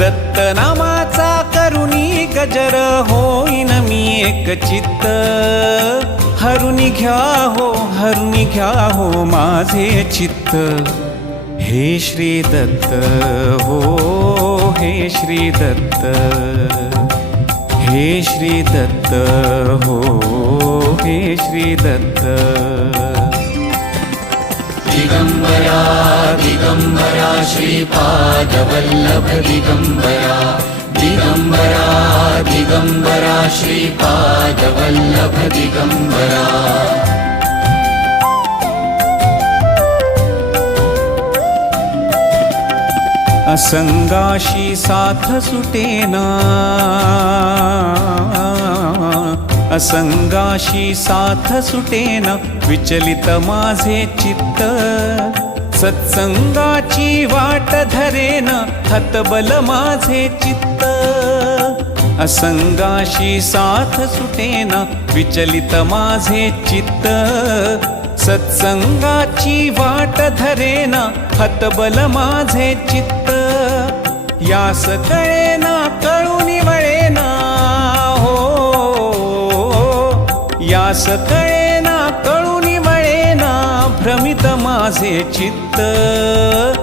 दत्त नामाचा करुणी गजर होईन मी एक चित्त हरुनी घ्या हो माझे चित्त हे श्री दत्त हो हे श्री दत्त हे श्री दत्त हो हे श्री दत्त दिगंबरा दिगंबरा श्रीपादवल्लभ दिगंबरा दिगंबरा दिगंबरा श्रीपादवल्लभ दिगंबरा असंगाशी साथ सुटेना असंगाशी साथ सुटेना विचलित माझे चित्त सत्संगाची वाट धरेना हतबल माझे चित्त असंगाशी साथ सुटेना विचलित माझे चित्त सत्संगाची वाट धरेना हतबल माझे चित्त यास कळेना कळूनी वळेना हो यास कळेना कळूनी वळेना भ्रमित माझे चित्त